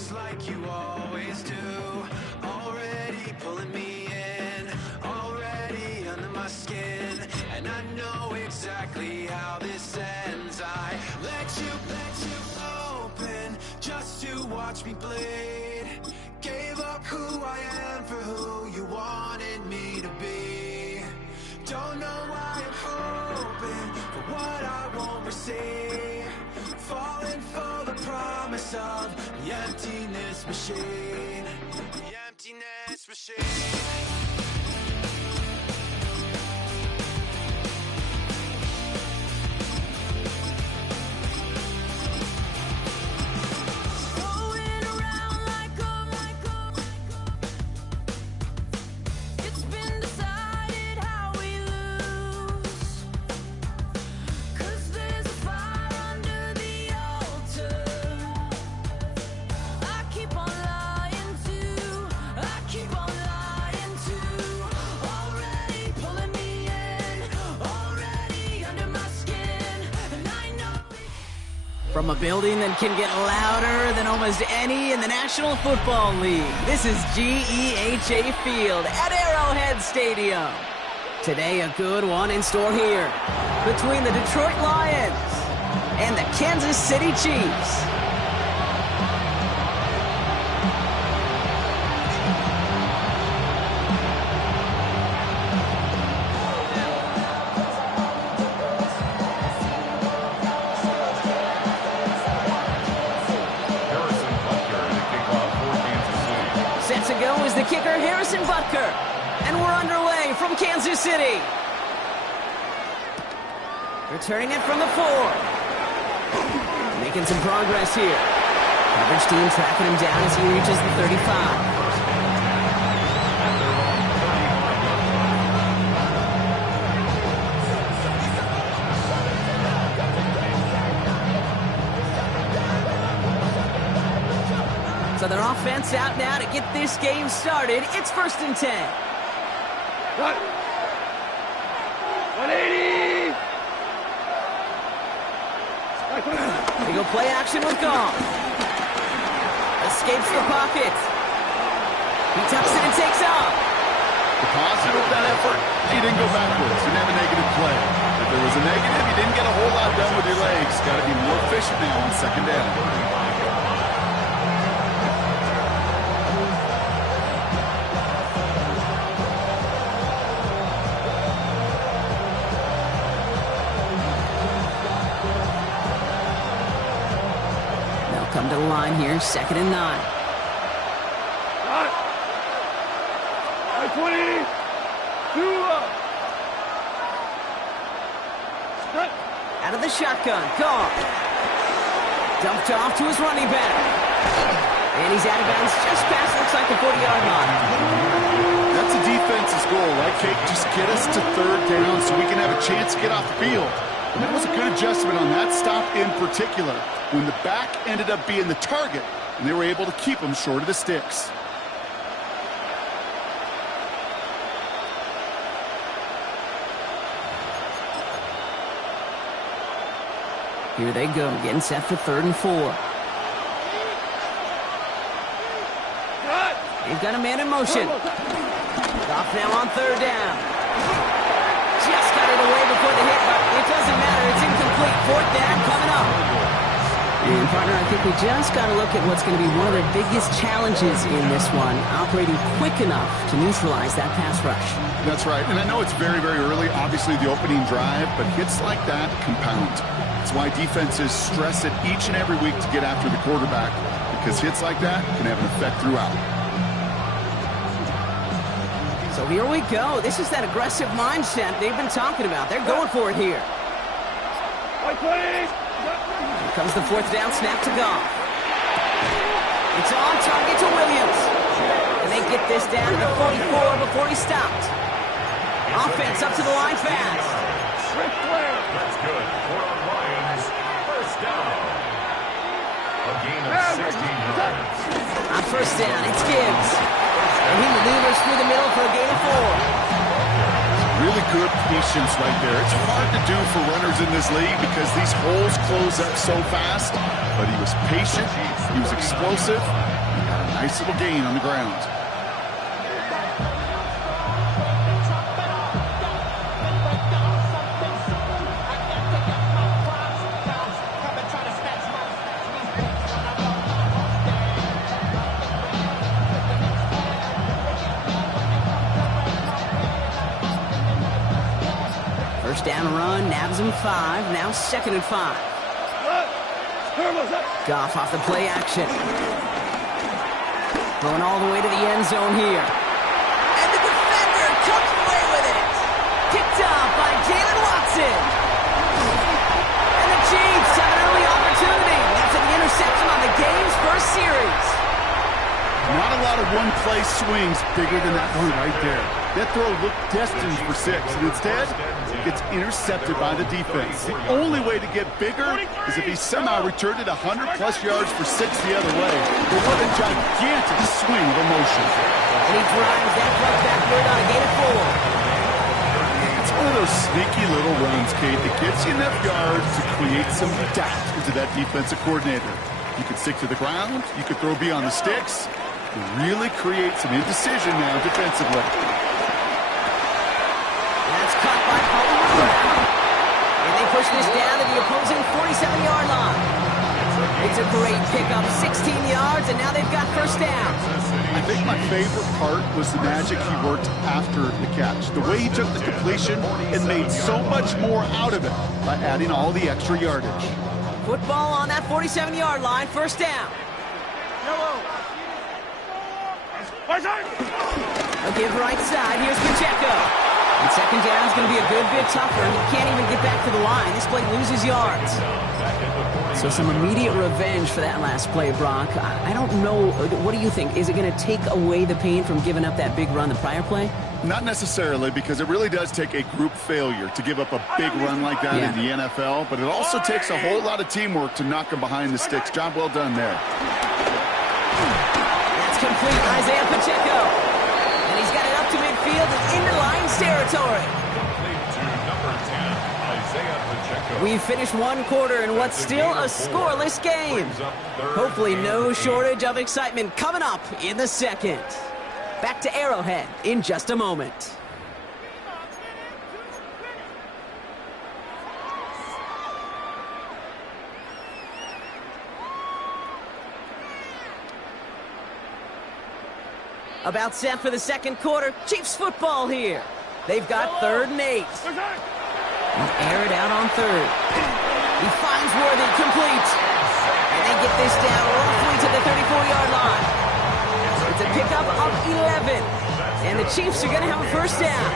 just like you always do. Already pulling me in, already under my skin, and I know exactly how this ends. I let you open just to watch me bleed. Gave up who I am for who you wanted me to be. Don't know why I'm hoping for what I won't receive. Falling for the promise of the emptiness machine. The emptiness machine. From a building that can get louder than almost any in the National Football League, this is GEHA Field at Arrowhead Stadium. Today, a good one in store here between the Detroit Lions and the Kansas City Chiefs. Set to go is the kicker, Harrison Butker. And we're underway from Kansas City. Returning it from the 4. Making some progress here. Coverage team tracking him down as he reaches the 35. So their offense out now to get this game started. It's 1st and 10. Cut. 180. They go play action with Goff. Escapes the pocket. He tucks it and takes off. The positive of that effort, he didn't go backwards. Didn't have a negative play. If there was a negative, you didn't get a whole lot done with your legs. Got to be more efficient now on 2nd down. Come to the line here, 2nd and 9. Cut. 20. 2 up. Cut. Out of the shotgun, Goff. Dumped off to his running back. And he's out of bounds just past, looks like the 40-yard line. That's the defense's goal, right, Kate? Just get us to 3rd down so we can have a chance to get off the field. And that was a good adjustment on that stop in particular, when the back ended up being the target, and they were able to keep him short of the sticks. Here they go, getting set for 3rd and 4. They've got a man in motion. Goff now on 3rd down. Just got it away before the hit, but it doesn't matter. It's incomplete. 4th down coming up. And, partner, I think we just got to look at what's going to be one of their biggest challenges in this one, operating quick enough to neutralize that pass rush. That's right, and I know it's very, very early, obviously the opening drive, but hits like that compound. That's why defenses stress it each and every week to get after the quarterback, because hits like that can have an effect throughout. So here we go. This is that aggressive mindset they've been talking about. They're going for it here. Here comes the 4th down snap to Goff. It's on target to Williams. And they get this down to the 44 before he stopped. Offense up to the line fast. That's good. For the Lions, 1st down. A gain of 16 yards. On 1st down, it's Gibbs. And he maneuvers through the middle for a gain of 4. Really good patience right there. It's hard to do for runners in this league because these holes close up so fast, but he was patient He was explosive and got a nice little gain on the ground. First down run, nabs him 5. Now 2nd and 5. Goff off the play action. Going all the way to the end zone here. And the defender comes away with it. Picked off by Jalen Watson. And the Chiefs have an early opportunity after the interception on the game's first series. Not a lot of one-play swings bigger than that one right there. That throw looked destined for 6, and instead, it gets intercepted by the defense. The only way to get bigger is if he somehow returned it 100-plus yards for 6 the other way. But what a gigantic swing of emotion. And he drives that puck backward on a gain of 4. It's one of those sneaky little runs, Kate, that gets you enough yards to create some doubt into that defensive coordinator. You could stick to the ground, you could throw beyond the sticks, and really create some indecision now defensively. That's caught by Paul. And they push this down to the opposing 47-yard line. It's a great pickup, 16 yards, and now they've got first down. I think my favorite part was the magic he worked after the catch. The way he took the completion and made so much more out of it by adding all the extra yardage. Football on that 47-yard line, first down. They'll give right side. Here's Pacheco. And second down is going to be a good bit tougher. He can't even get back to the line. This play loses yards. So some immediate revenge for that last play, Brock. I don't know. What do you think? Is it going to take away the pain from giving up that big run the prior play? Not necessarily, because it really does take a group failure to give up a big run like that in the NFL. But it also takes a whole lot of teamwork to knock him behind the sticks. Job well done there. That's complete. Isaiah Pacheco. And he's got it up to midfield and into Lions territory. We've finished one quarter in what's still a scoreless game. Hopefully no shortage of excitement coming up in the second. Back to Arrowhead in just a moment. About set for the second quarter. Chiefs football here. They've got 3rd and 8. He'll air it out on 3rd. He finds Worthy, complete. And they get this down roughly to the 34-yard line. It's a pickup of 11. And the Chiefs are going to have a first down.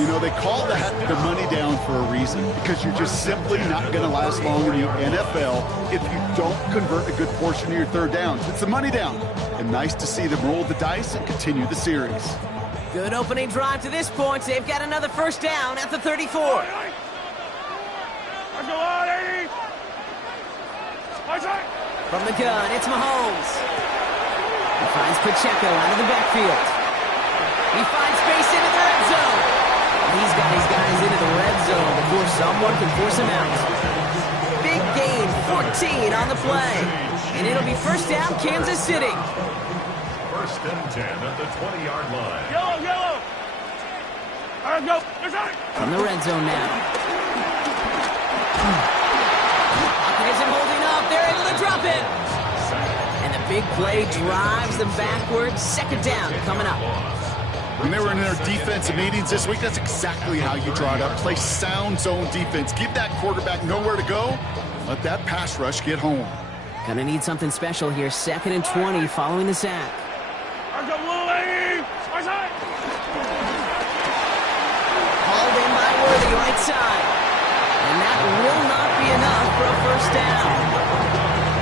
You know, they call that the money down for a reason, because you're just simply not going to last long in the NFL if you don't convert a good portion of your 3rd downs. It's the money down. And nice to see them roll the dice and continue the series. Good opening drive to this point. They've got another first down at the 34. From the gun, it's Mahomes. He finds Pacheco out of the backfield. He finds space into the red zone. He's got his guys into the red zone before someone can force him out. Big gain, 14 on the play. And it'll be first down, Kansas City. First and 10 at the 20-yard line. Yellow. All right, go. From the red zone now. Pocket isn't holding up. They're able to drop it. And the big play drives them backwards. Second down coming up. When they were in their defensive meetings this week, that's exactly how you draw it up. Play sound zone defense. Give that quarterback nowhere to go. Let that pass rush get home. Gonna need something special here. 2nd and 20 following the sack. Hauled in by Worthy, right side. And that will not be enough for a first down.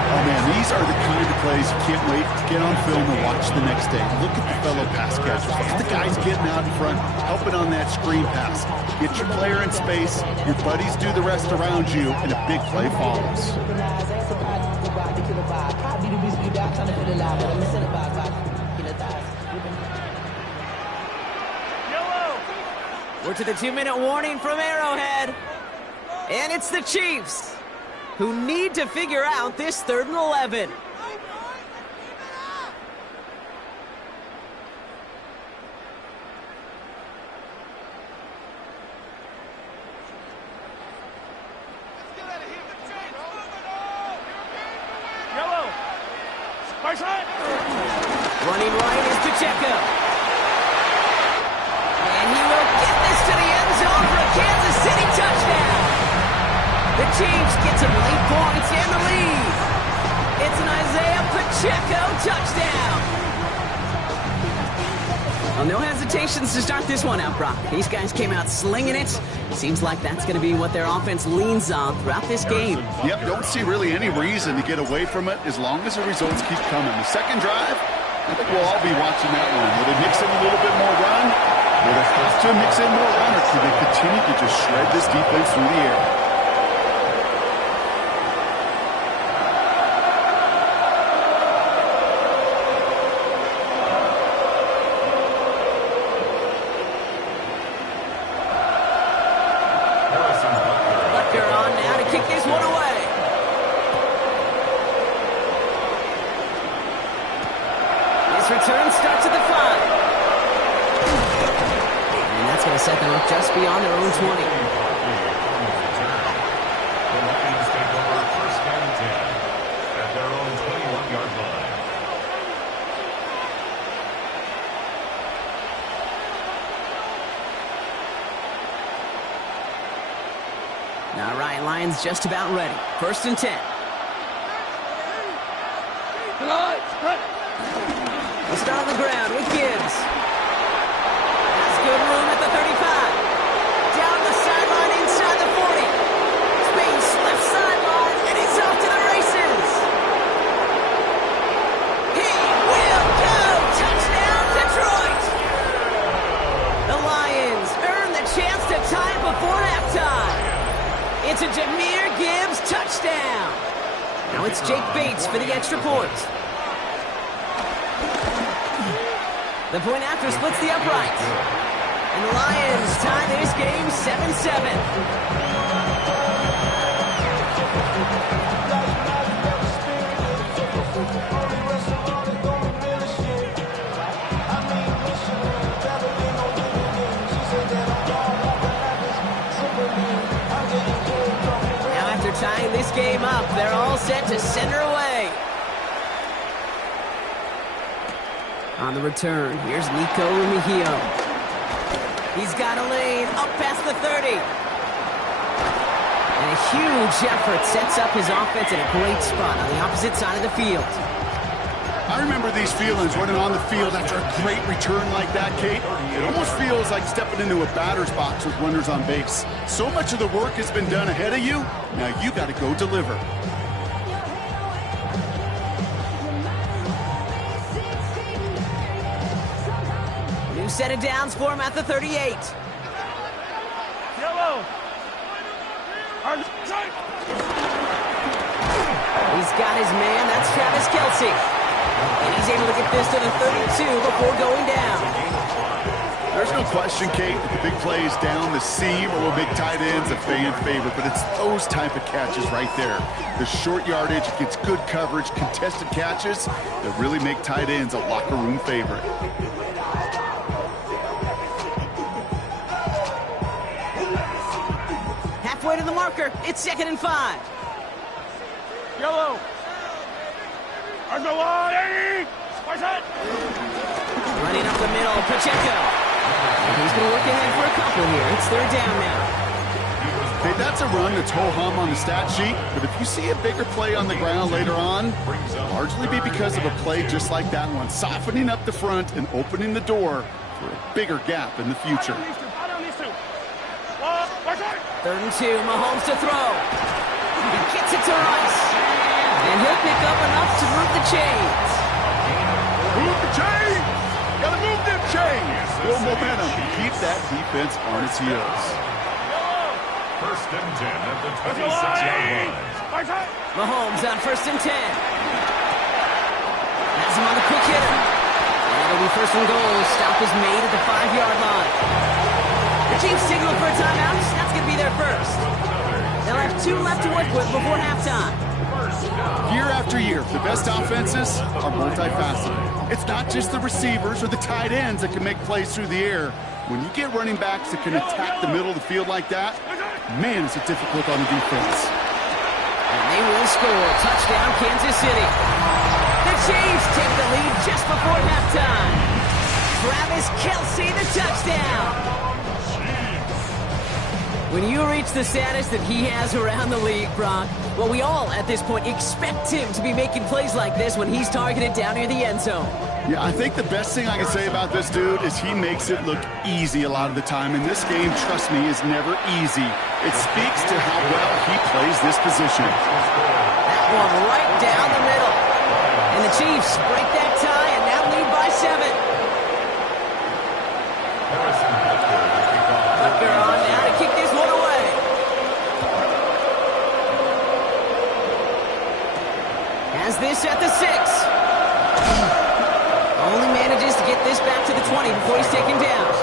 Oh, man, these are the kind of plays you can't wait to get on film and watch the next day. Look at the fellow pass catchers. Look at the guys getting out in front, helping on that screen pass. Get your player in space, your buddies do the rest around you, and a big play follows. We're to the 2-minute warning from Arrowhead. And it's the Chiefs who need to figure out this 3rd and 11. Running right is Pacheco. And he will get this to the end zone for a Kansas City touchdown. The Chiefs get some late points and the lead. It's an Isaiah Pacheco touchdown. Well, no hesitations to start this one out, Brock. These guys came out slinging it. Seems like that's going to be what their offense leans on throughout this game. Yep, don't see really any reason to get away from it as long as the results keep coming. The second drive, I think we'll all be watching that one. Will they mix in a little bit more run? Will they have to mix in more run, or can they continue to just shred this defense through the air? Return starts at the 5. And that's going to set them up just beyond their own 20. The Lions take over first and 10 at their own 21-yard line. All right, Lions just about ready. First and 10. We'll start on the ground with Gibbs. That's good room at the 35. Down the sideline inside the 40. Space left sideline, and he's off to the races. He will go! Touchdown, Detroit! The Lions earn the chance to tie it before halftime. It's a Jahmyr Gibbs touchdown. Now it's Jake Bates for the extra point. The point after splits the uprights. And the Lions tie this game 7-7. Now after tying this game up, they're all set to send her away. On the return, here's Nico Rumihio. He's got a lane up past the 30. And a huge effort sets up his offense in a great spot on the opposite side of the field. I remember these feelings running on the field after a great return like that, Kate. It almost feels like stepping into a batter's box with runners on base. So much of the work has been done ahead of you, now you got to go deliver. Set of downs for him at the 38. Yellow. He's got his man. That's Travis Kelce. And he's able to get this to the 32 before going down. There's no question, Kate, that the big plays down the seam or will make tight ends a fan favorite, but it's those type of catches right there. The short yardage against good coverage, contested catches that really make tight ends a locker room favorite. Halfway to the marker. It's 2nd and 5. Yellow. Underline. Running up the middle, Pacheco. He's going to look ahead for a couple here. It's 3rd down now. Hey, that's a run that's ho-hum on the stat sheet, but if you see a bigger play on the ground later on, it'll largely be because of a play just like that one, softening up the front and opening the door for a bigger gap in the future. 3rd and 2, Mahomes to throw. He gets it to Rice. And he'll pick up enough to move the chains. Move the chains! Gotta move them chains! Build momentum and keep that defense on its heels. 1st and 10 at the 26-yard line. Mahomes on 1st and 10. Has him on the quick hitter. And it'll be 1st and goal. Stop is made at the 5-yard line. The Chiefs signal for a timeout. That's going to be their first. They'll have 2 left to work with before halftime. Year after year, the best offenses are multifaceted. It's not just the receivers or the tight ends that can make plays through the air. When you get running backs that can attack the middle of the field like that, man, is it difficult on the defense. And they will score. Touchdown, Kansas City. The Chiefs take the lead just before halftime. Travis Kelce, the touchdown. When you reach the status that he has around the league, Brock, well, we all, at this point, expect him to be making plays like this when he's targeted down near the end zone. Yeah, I think the best thing I can say about this dude is he makes it look easy a lot of the time. And this game, trust me, is never easy. It speaks to how well he plays this position. That one right down the middle. And the Chiefs break that tie and now lead by 7. Butker on now to kick this one away. Has this at the 6. Only manages to get this back to the 20 before he's taken down.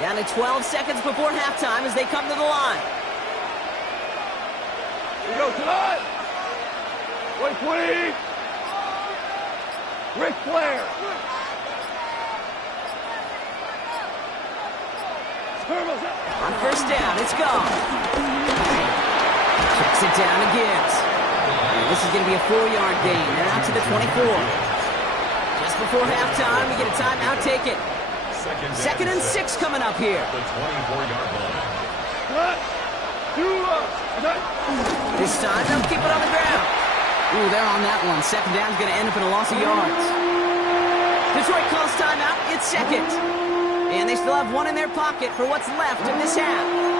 Down to 12 seconds before halftime as they come to the line. Here we go tonight. 2020. Ric Flair. On first down, it's gone. Checks it down and gives. And this is going to be a 4-yard gain. They're out to the 24. Just before halftime, we get a timeout. Take it. Second and 6 coming up here. The 24-yard line. This time, they'll keep it on the ground. Ooh, they're on that one. Second down's going to end up in a loss of yards. Detroit calls timeout. It's second. And they still have one in their pocket for what's left of this half.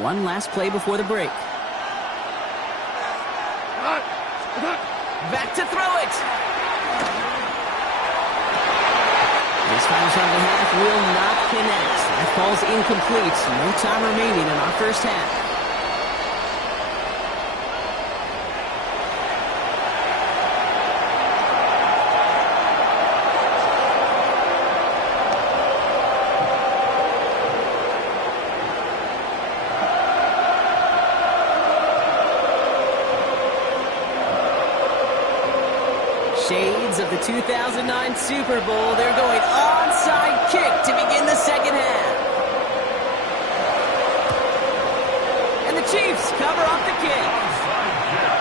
One last play before the break. Back to throw it. This final shot of the half will not connect. That falls incomplete. No time remaining in our first half. Shades of the 2009 Super Bowl. They're going onside kick to begin the second half. And the Chiefs cover off the kick.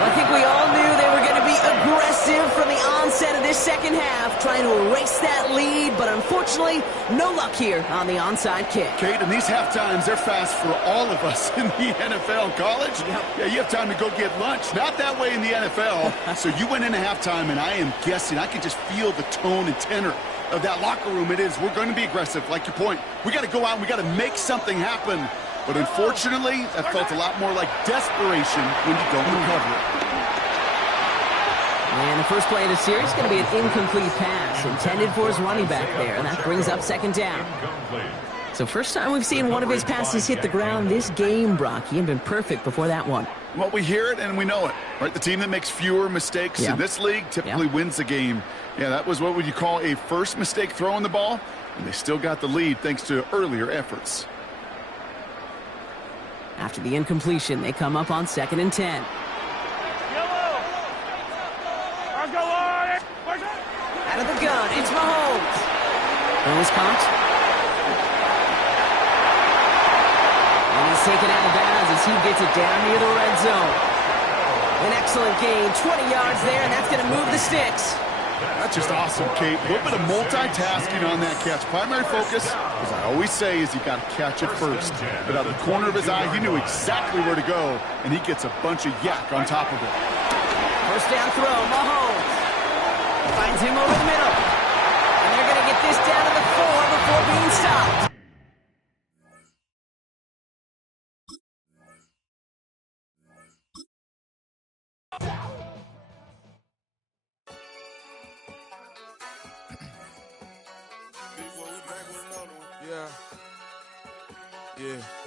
Well, I think we all knew they were going to be aggressive from the onset of this second half, trying to erase that lead, but unfortunately, no luck here on the onside kick. Kate, and these half times, they're fast for all of us in the NFL. College, yeah, you have time to go get lunch. Not that way in the NFL. So you went into halftime, and I am guessing, I can just feel the tone and tenor of that locker room. It is, we're going to be aggressive, like your point. We got to go out and we got to make something happen. But unfortunately, that felt a lot more like desperation when you don't recover it. And the first play of the series is going to be an incomplete pass intended for his running back there, and that brings up second down. So first time we've seen one of his passes hit the ground this game, Brock. He had been perfect before that one. Well, we hear it and we know it, right? The team that makes fewer mistakes in this league typically wins the game. Yeah, that was what would you call a first mistake throwing the ball, and they still got the lead thanks to earlier efforts. After the incompletion, they come up on 2nd and 10. Out of the gun, it's Mahomes. Throw is caught. And he's taken out of bounds as he gets it down near the red zone. An excellent gain, 20 yards there, and that's going to move the sticks. That's just awesome, Kate. A little bit of multitasking on that catch. Primary focus, as I always say, is you got to catch it first. But out of the corner of his eye, he knew exactly where to go, and he gets a bunch of yak on top of it. First down throw, Mahomes. Finds him over the middle. And they're going to get this down to the 4 before being stopped. Yeah. Yeah.